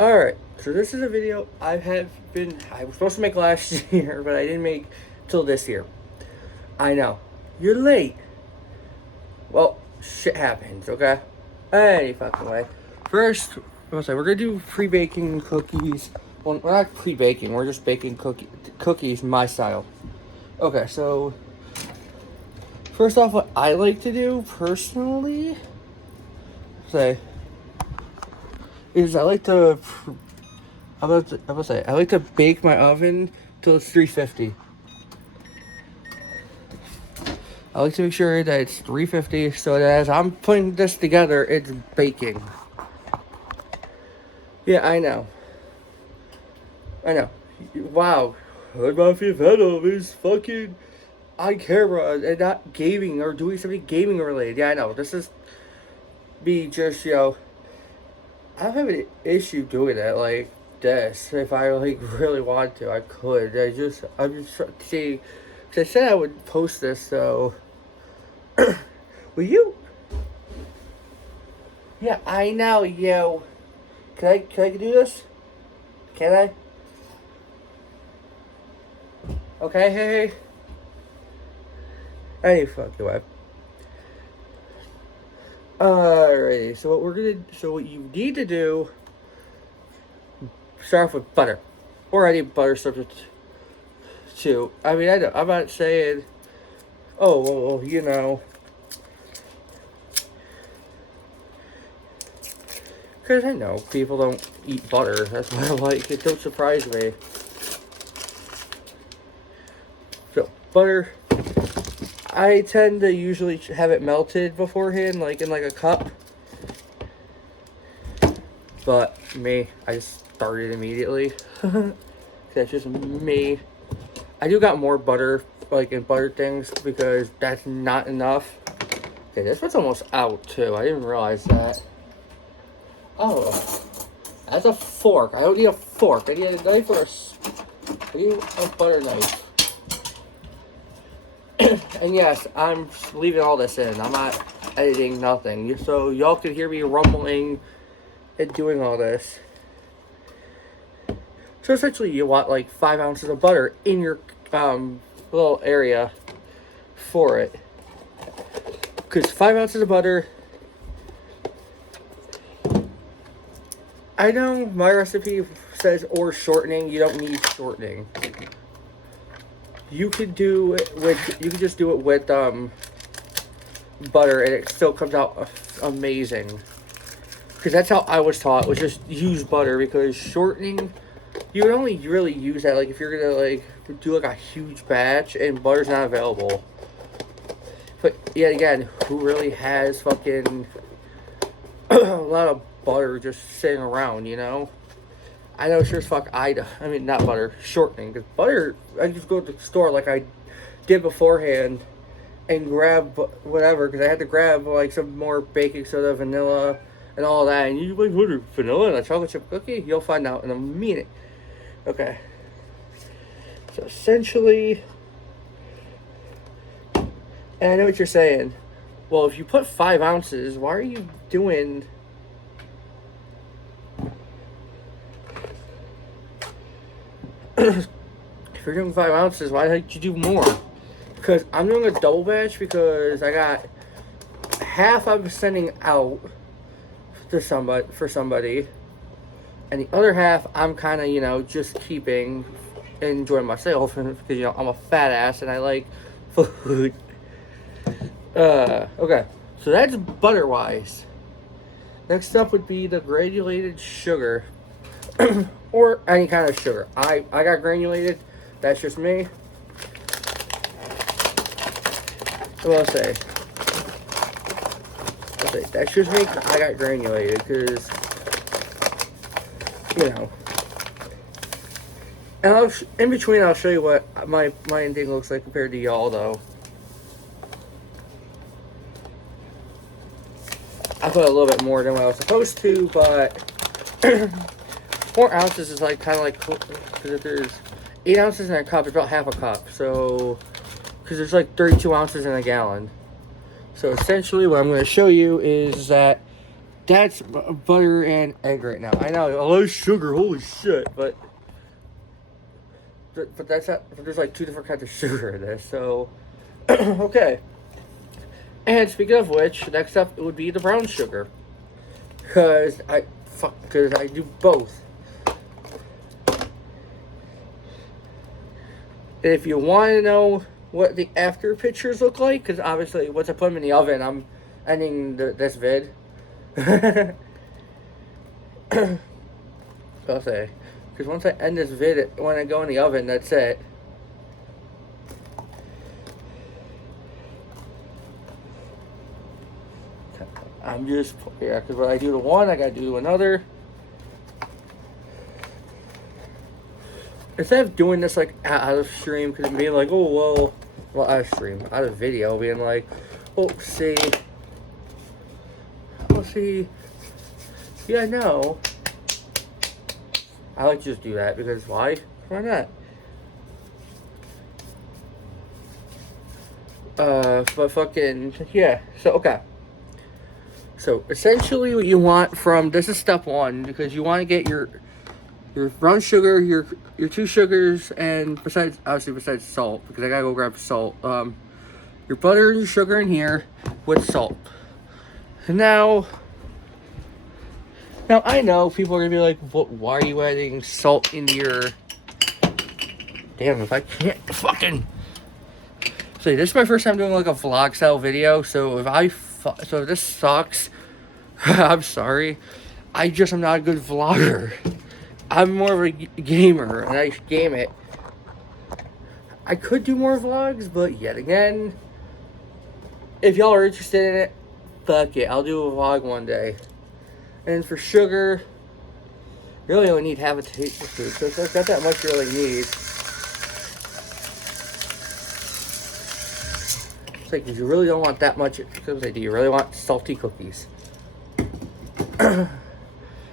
Alright, so this is a video I was supposed to make last year, but I didn't make till this year. I know. You're late. Well, shit happens, okay? Any fucking way. First, we're gonna do pre-baking cookies. Well, we're not pre-baking, we're just baking cookies my style. Okay, so first off, what I like to do personally, is I like to bake my oven till it's 350. I like to make sure that it's 350 so that as I'm putting this together, it's baking. Yeah, I know. Wow, Hood-mafia-gamers is fucking on camera and not gaming or doing something gaming related. Yeah, I know. This is me just, I don't have an issue doing it like this. If I really want to, I could. I'm just see, because I said I would post this. So, will you? Yeah, I know, yo. Can I do this? Can I? Okay, hey. Any fucking way. Alrighty, so what you need to do, start off with butter. Or any butter subject to. I mean, I'm not saying, oh, well, because I know people don't eat butter. That's why it don't surprise me. So, butter. I tend to usually have it melted beforehand, like in a cup. But me, I just started immediately. That's just me. I do got more butter, in butter things, because that's not enough. Okay, this one's almost out too. I didn't realize that. Oh, that's a fork. I don't need a fork. I need a knife or I need a butter knife. And yes, I'm leaving all this in. I'm not editing nothing. So y'all can hear me rumbling and doing all this. So essentially you want 5 ounces of butter in your little area for it. Because 5 ounces of butter, I know my recipe says or shortening. You don't need shortening. You could just do it with butter, and it still comes out amazing. Because that's how I was taught, was just use butter, because shortening, you would only really use that if you're gonna do a huge batch and butter's not available. But yet again, who really has fucking a lot of butter just sitting around, I know sure as fuck I mean, not butter, shortening. Because butter, I just go to the store like I did beforehand and grab whatever. Because I had to grab some more baking soda, vanilla, and all that. And you what, vanilla and a chocolate chip cookie? You'll find out in a minute. Okay. So essentially, and I know what you're saying. Well, if you put 5 ounces, why are you doing... If you're doing 5 ounces, why don't you do more? Because I'm doing a double batch because I got half I'm sending out to somebody, and the other half I'm kind of just keeping and enjoying myself, because I'm a fat ass and I like food. Okay, so that's butter wise. Next up would be the granulated sugar. Or any kind of sugar. I got granulated. That's just me. What I'll say, that's just me. I got granulated because, And in between, I'll show you what my thing looks like compared to y'all, though. I put a little bit more than what I was supposed to, but 4 ounces is because if there's 8 ounces in a cup, it's about half a cup. So, because there's 32 ounces in a gallon. So essentially, what I'm going to show you is that That's butter and egg right now. I know, a lot of sugar, holy shit, but that's not, there's like 2 different kinds of sugar in this, so, okay. And speaking of which, next up it would be the brown sugar, because I do both. And if you want to know what the after pictures look like, because obviously once I put them in the oven, I'm ending this vid. I'll say, because once I end this vid, when I go in the oven, that's it. I'm just, yeah, because when I do the one, I gotta do another. Instead of doing this like out of stream, because being like, oh well, out of stream, out of video, being like, oh see, yeah, no. I like to just do that because why? Why not? But fucking yeah. So okay. So essentially, what you want from this is step 1, because you want to get your brown sugar, your 2 sugars, and besides salt, because I gotta go grab salt. Your butter and your sugar in here with salt. And now I know people are gonna be like, why are you adding salt into your? Damn, if I can't fucking. So this is my first time doing like a vlog style video, so if this sucks, I'm sorry. I'm not a good vlogger. I'm more of a gamer, and I game it. I could do more vlogs, but yet again, if y'all are interested in it, fuck it, I'll do a vlog one day. And for sugar, you really only need half a tablespoon, so it's not that much you really need. It's like, you really don't want that much, because do you really want salty cookies? And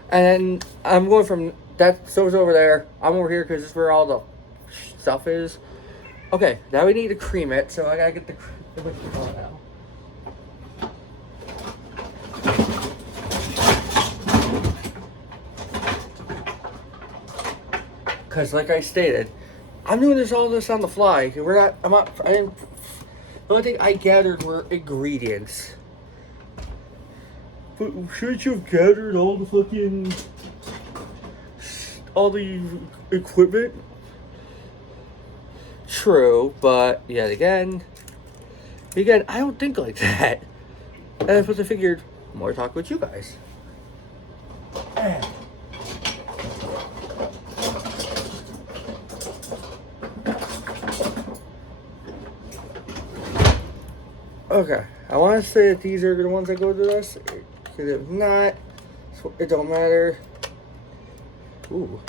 then I'm going from that stove's over there. I'm over here because this is where all the stuff is. Okay, now we need to cream it, so I gotta get the whipping on now. Because like I stated, I'm doing all this on the fly. The only thing I gathered were ingredients. But shouldn't you have gathered all the equipment? True, but yet again, I don't think like that. And that's what I figured, more talk with you guys. Okay, I want to say that these are the ones that go to this, because if not, it don't matter. Ooh.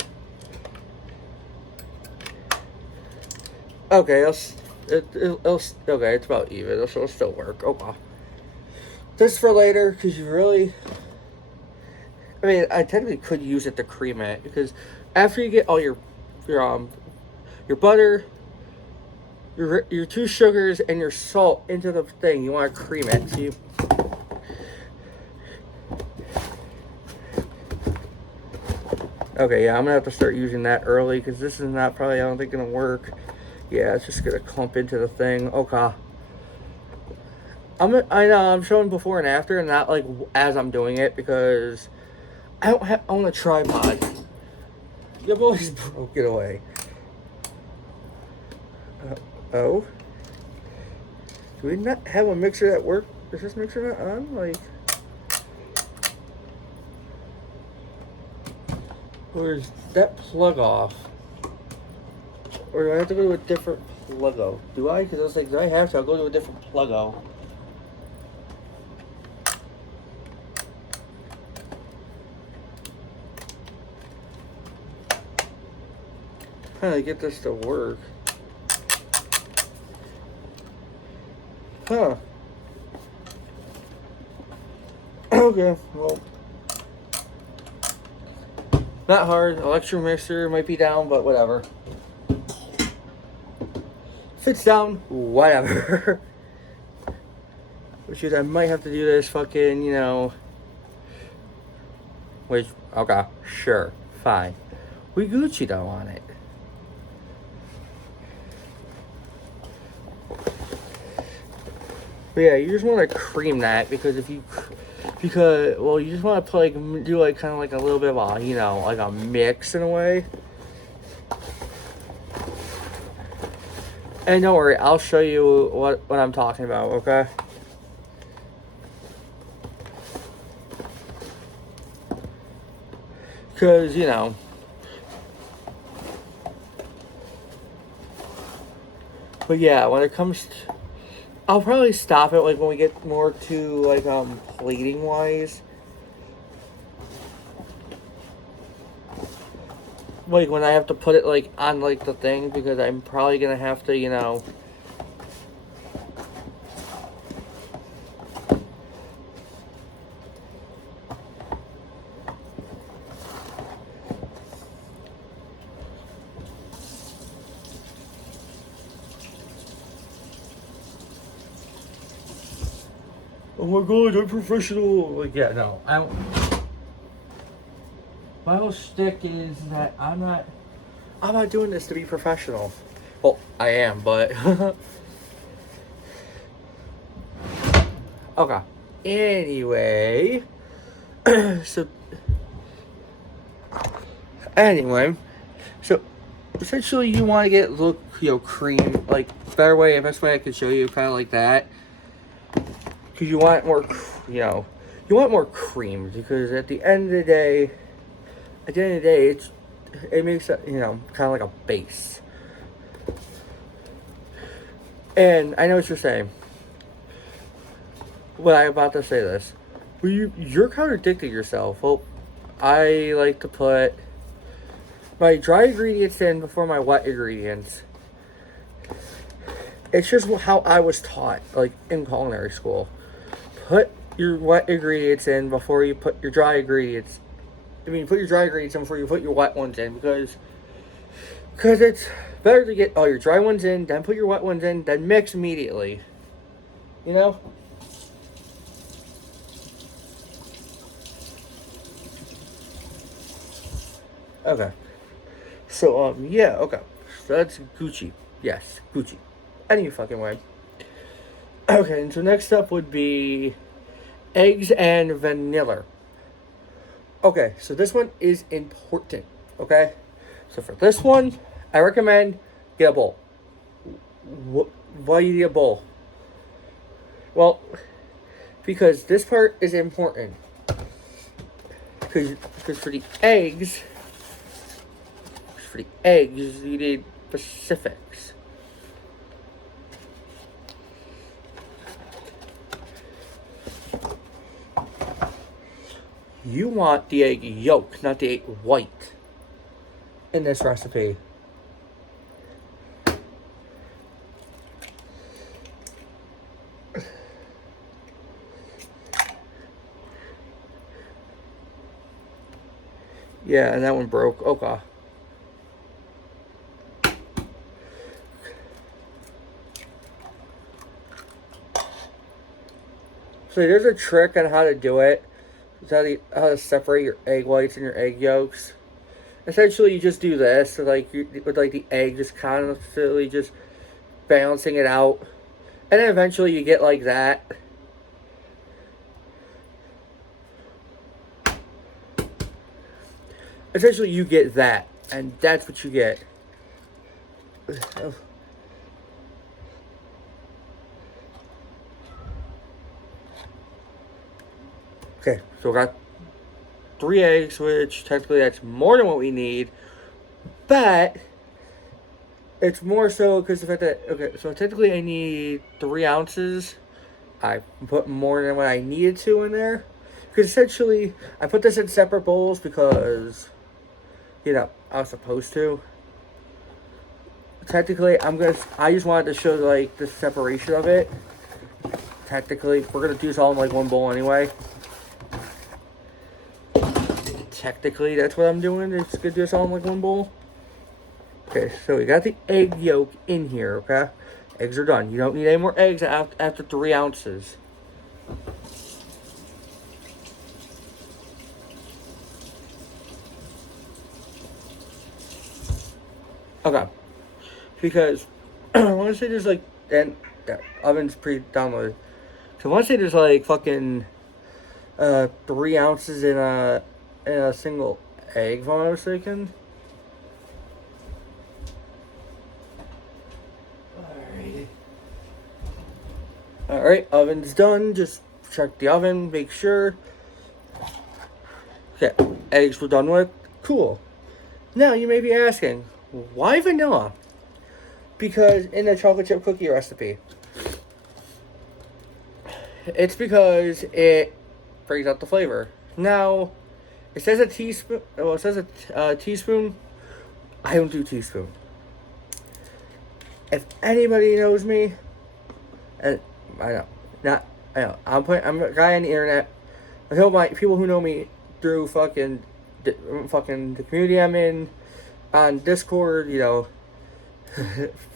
Okay, okay, it's about even, so it'll still work. Oh wow. This for later, because I technically could use it to cream it, because after you get all your butter, your 2 sugars, and your salt into the thing, you want to cream it. So okay, yeah, I'm gonna have to start using that early, because this is not probably, I don't think, gonna work. Yeah, it's just gonna clump into the thing. Okay. I know I'm showing before and after, and not like as I'm doing it, because I don't own a tripod. Your boys broke it away. Oh? Do we not have a mixer that works? Is this mixer not on? Like, or is that plug off? Or do I have to go to a different plug-o? Do I? Because I was like, do I have to? I'll go to a different plug-o. How do I get this to work? Huh. Okay, well. Not hard. Electro mixer might be down, but whatever. Fits down, whatever. Which is, I might have to do this fucking, Which, okay, sure, fine. We Gucci though on it. But yeah, you just want to cream that because you just want to like do like kind of like a little bit of a, you know, like a mix in a way. And don't worry, I'll show you what I'm talking about, okay? Because, you know, but yeah, when it comes to, I'll probably stop it like when we get more to like plating wise. Like when I have to put it like on like the thing, because I'm probably gonna have to, you know, oh my god, I'm professional. Like, yeah, no, I don't. My whole shtick is that I'm not doing this to be professional. Well, I am, but okay. Anyway, so anyway, so essentially you want to get look, you know, cream, like better way, best way I could show you, kind of like that, because you want more, you know, you want more cream, because at the end of the day, it makes it, you know, kind of like a base. And I know what you're saying. Well, I'm about to say this. Well, you're contradicting yourself. Well, I like to put my dry ingredients in before my wet ingredients. It's just how I was taught, like in culinary school. Put your wet ingredients in before you put your dry ingredients. I mean, put your dry ingredients in before you put your wet ones in, because it's better to get all your dry ones in, then put your wet ones in, then mix immediately. You know? Okay. So, yeah, okay. So that's Gucci. Yes, Gucci. Any fucking way. Okay, and so next up would be eggs and vanilla. Okay, so this one is important, okay? So for this one, I recommend get a bowl. Why do you need a bowl? Well, because this part is important. Because for the eggs, you need specifics. You want the egg yolk, not the egg white, in this recipe. Yeah, and that one broke. Okay. So there's a trick on how to do it. It's how to separate your egg whites and your egg yolks. Essentially, you just do this, so like with like the egg just constantly just balancing it out, and then eventually you get like that. Essentially, you get that, and that's what you get. Okay, so we got 3 eggs, which technically that's more than what we need, but it's more so because the fact that, okay, so technically I need 3 ounces. I put more than what I needed to in there, because essentially I put this in separate bowls because, you know, I was supposed to. Technically, I just wanted to show like the separation of it. Technically, we're gonna do this all in like one bowl anyway. Technically, that's what I'm doing. It's gonna do this all in like one bowl. Okay, so we got the egg yolk in here, okay? Eggs are done. You don't need any more eggs after 3 ounces. Okay. Because I want to say there's like, and yeah, oven's pre-downloaded. So I want to say there's like fucking 3 ounces in a single egg, if I'm not mistaken. Alright, oven's done. Just check the oven, make sure. Okay, eggs were done with. Cool. Now you may be asking, why vanilla? Because in the chocolate chip cookie recipe, it's because it brings out the flavor. Now, it says a teaspoon. Well, it says a teaspoon. I don't do teaspoon. If anybody knows me, and I know, I'm a guy on the internet. I tell my people who know me through fucking the community I'm in on Discord, you know,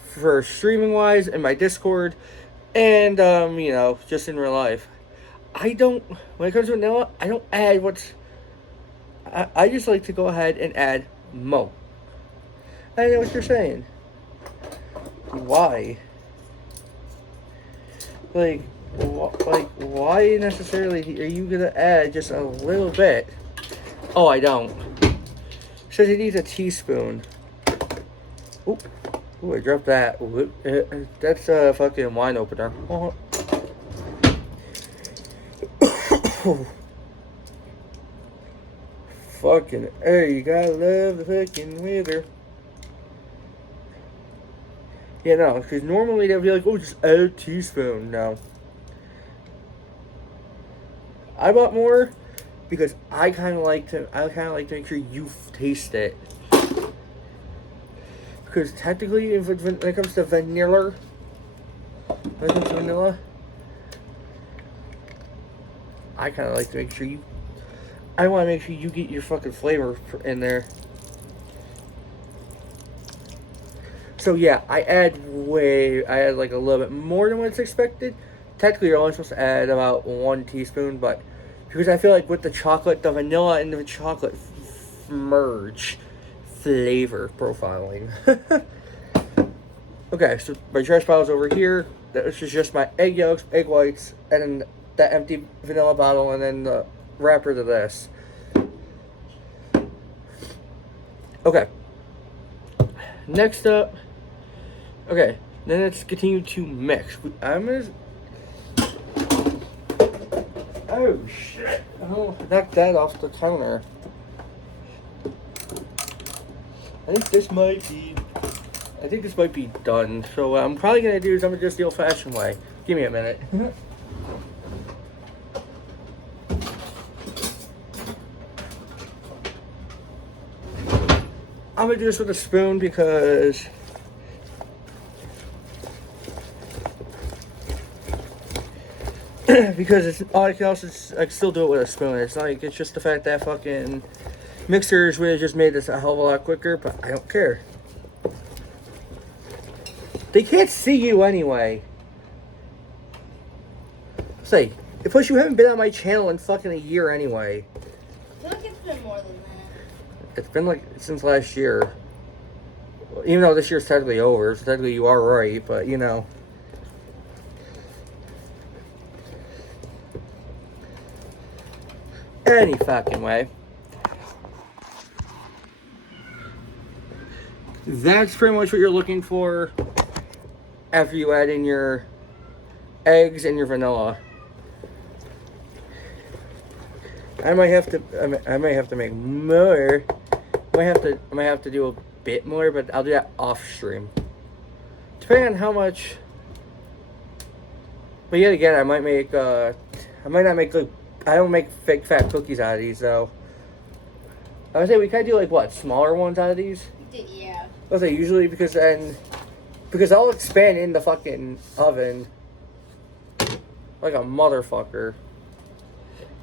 for streaming wise, in my Discord, and you know, just in real life. I don't, when it comes to vanilla, I don't add what's. I just like to go ahead and add mo. I know what you're saying. Why? Like, why necessarily are you gonna add just a little bit? Oh, I don't. It says it needs a teaspoon. Ooh, I dropped that. That's a fucking wine opener. Oh. Fucking hey, you gotta love the fucking weather. Yeah, no, because normally they'll be like, oh, just add a teaspoon. No. I bought more because I kind of like to make sure you taste it. Because technically, when it comes to vanilla, I kind of like to make sure you. I want to make sure you get your fucking flavor in there. So yeah, I add like a little bit more than what's expected. Technically, you're only supposed to add about 1 teaspoon, but because I feel like with the chocolate, the vanilla and the chocolate merge flavor profiling. Okay, so my trash pile is over here. This is just my egg yolks, egg whites, and then the empty vanilla bottle, and then the wrapper to this. Okay. Next up. Okay, then let's continue to mix. I'm gonna. Oh shit! Oh, knock that off the counter. I think this might be done. So what I'm probably gonna do is I'm gonna just the old-fashioned way. Give me a minute. I'm gonna do this with a spoon because it's all I can still do it with a spoon. It's like it's just the fact that fucking mixers would have just made this a hell of a lot quicker, but I don't care. They can't see you anyway. Say, plus you haven't been on my channel in fucking a year anyway. I feel like it's been more than that. It's been like since last year. Even though this year's technically over, so technically you are right, but you know. Any fucking way. That's pretty much what you're looking for after you add in your eggs and your vanilla. I might have to make more. I might have to do a bit more, but I'll do that off stream. Depending on how much. But yet again, I might not make like. I don't make fake fat cookies out of these though. I would say we kind of do like what, smaller ones out of these? Yeah. I would say usually because I'll expand in the fucking oven like a motherfucker.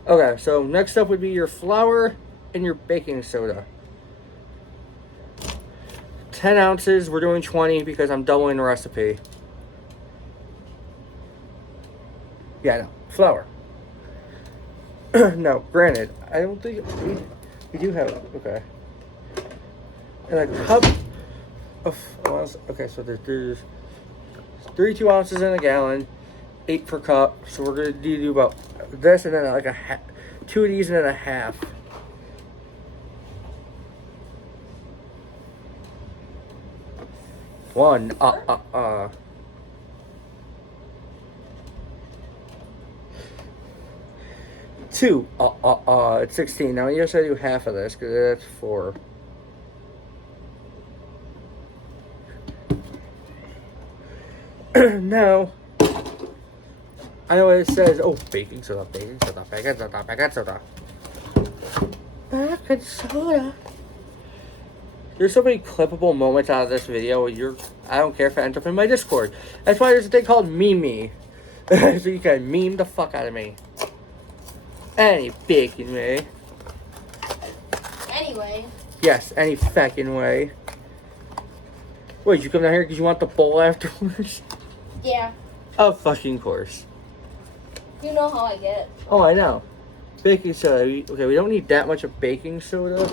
Okay, so next up would be your flour and your baking soda. 10 ounces, we're doing 20 because I'm doubling the recipe. Yeah, no, flour. No, granted, I don't think we do have, okay. And a cup Okay, so there's 32 ounces in a gallon, 8 per cup. So we're gonna do about this and then like two of these and then a half. One, Two, it's 16. Now, yes, I do half of this because that's 4. Now, I know what it says. Oh, baking soda, baking soda, baking soda, baking soda. Baking soda. There's so many clippable moments out of this video. I don't care if it ends up in my Discord. That's why there's a thing called Meme. So you can meme the fuck out of me. Any fucking way. Anyway. Yes, any fucking way. Wait, you come down here because you want the bowl afterwards? Yeah. Of fucking course. You know how I get. Oh, I know. Baking soda. Okay, we don't need that much of baking soda.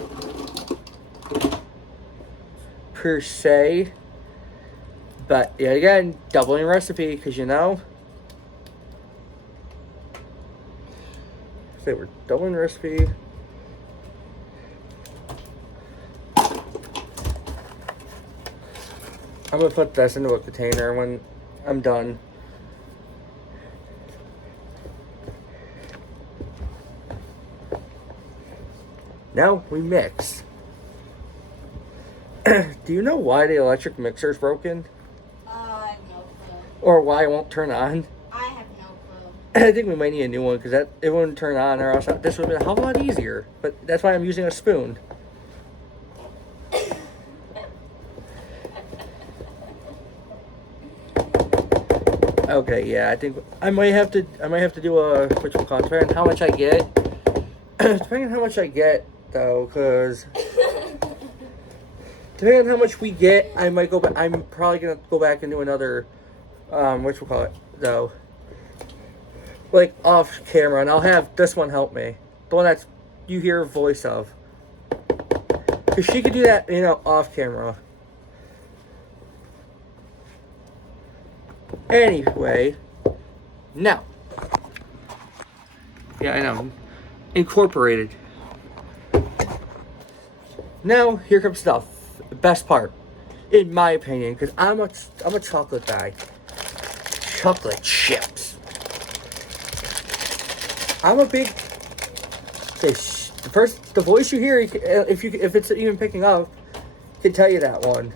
Per se. But, yeah, again, doubling recipe because, you know. Say we're doubling recipe. I'm going to put this into a container when I'm done. Now we mix. Do you know why the electric mixer is broken? I have no clue. Or why it won't turn on? I have no clue. I think we might need a new one because it wouldn't turn on or else this would have been a hell of a lot easier. But that's why I'm using a spoon. Okay, yeah, I think I might have to do a which will call depending on how much I get. Depending on how much I get though, because depending on how much we get, I might go back. I'm probably gonna go back and do another which will call it though, like off camera, and I'll have this one help me, the one that's you hear a voice of, because she could do that, you know, off camera. Anyway, now, yeah, I know, incorporated. Now here comes the best part, in my opinion, because I'm a chocolate guy. Chocolate chips. I'm a big. The voice you hear, if it's even picking up, can tell you that one.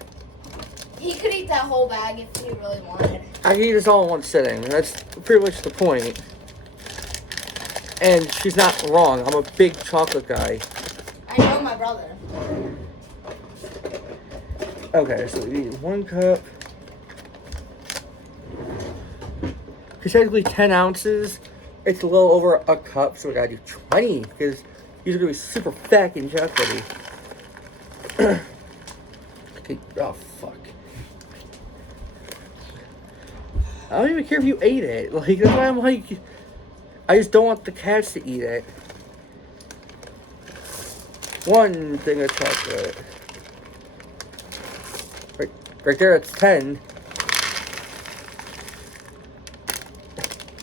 He could eat that whole bag if he really wanted. I can eat this all in one sitting. That's pretty much the point. And she's not wrong. I'm a big chocolate guy. I know my brother. Okay, so we need 1 cup. Because technically 10 ounces, it's a little over a cup, so we gotta do 20. Because these are gonna be super fucking chocolatey. Okay, oh fuck. I don't even care if you ate it. Like, that's why I'm like, I just don't want the cats to eat it. 1 thing of chocolate. Right there, it's 10.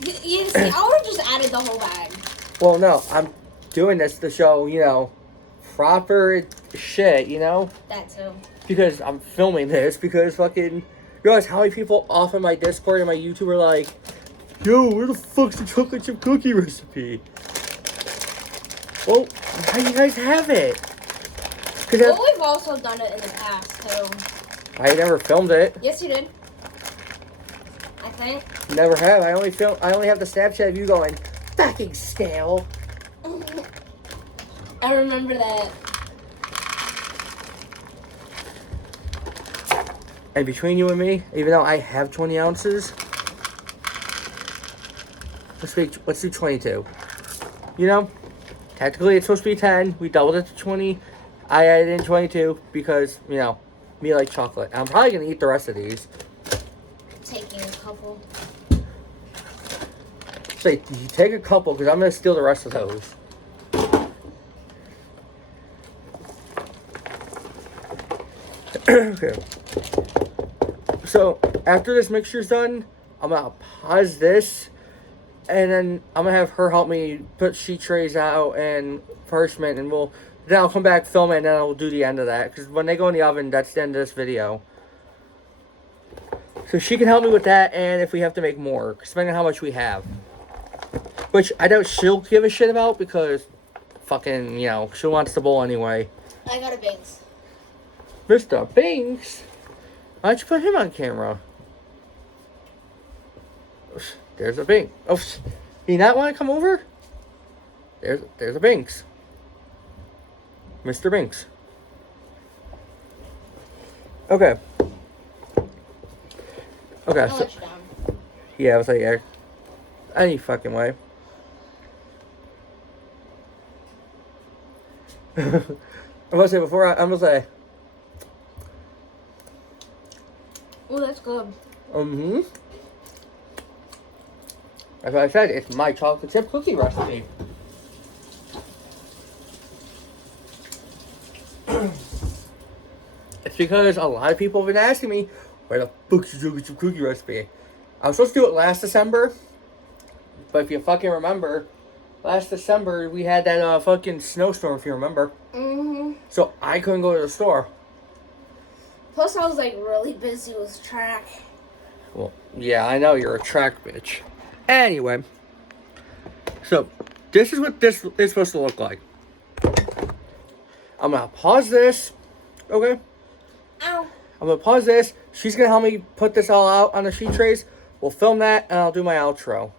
You see, I would just added the whole bag. Well, no, I'm doing this to show, you know, proper shit, you know? That too. Because I'm filming this, because fucking, realize how many people off of my Discord and my YouTube are like, yo, where the fuck's the chocolate chip cookie recipe? Well, now you guys have it. Well, we've also done it in the past, too. I never filmed it. Yes, you did. I think. Never have. I only have the Snapchat of you going, fucking stale. I remember that. And between you and me, even though I have 20 ounces, let's do 22. You know, technically it's supposed to be 10. We doubled it to 20. I added in 22 because, you know, me like chocolate. I'm probably going to eat the rest of these. Taking a couple. So you take a couple because I'm going to steal the rest of those. Okay. So after this mixture's done, I'm gonna pause this, and then I'm gonna have her help me put sheet trays out and parchment, and then I'll come back, film it, and then I'll do the end of that. Because when they go in the oven, that's the end of this video. So she can help me with that, and if we have to make more, depending on how much we have. Which I doubt she'll give a shit about, because fucking, she wants the bowl anyway. I got a Binks. Mr. Binks? Why don't you put him on camera? There's a Binks. Oh, you not want to come over? There's a Binks. Mr. Binks. Okay. Okay, I'll so... let you down. Yeah, I was like, yeah. Any fucking way. I'm gonna say I'm gonna say... Oh, that's good. Mm-hmm. As I said, it's my chocolate chip cookie recipe. It's because a lot of people have been asking me, where the fuck's your chocolate chip cookie recipe? I was supposed to do it last December, but if you fucking remember, last December we had that fucking snowstorm, if you remember. Mm-hmm. So I couldn't go to the store. Plus, I was like really busy with track. Well, yeah, I know you're a track bitch. Anyway, so this is what this is supposed to look like. I'm gonna pause this. Okay. Ow. I'm gonna pause this. She's gonna help me put this all out on the sheet trays. We'll film that, and I'll do my outro.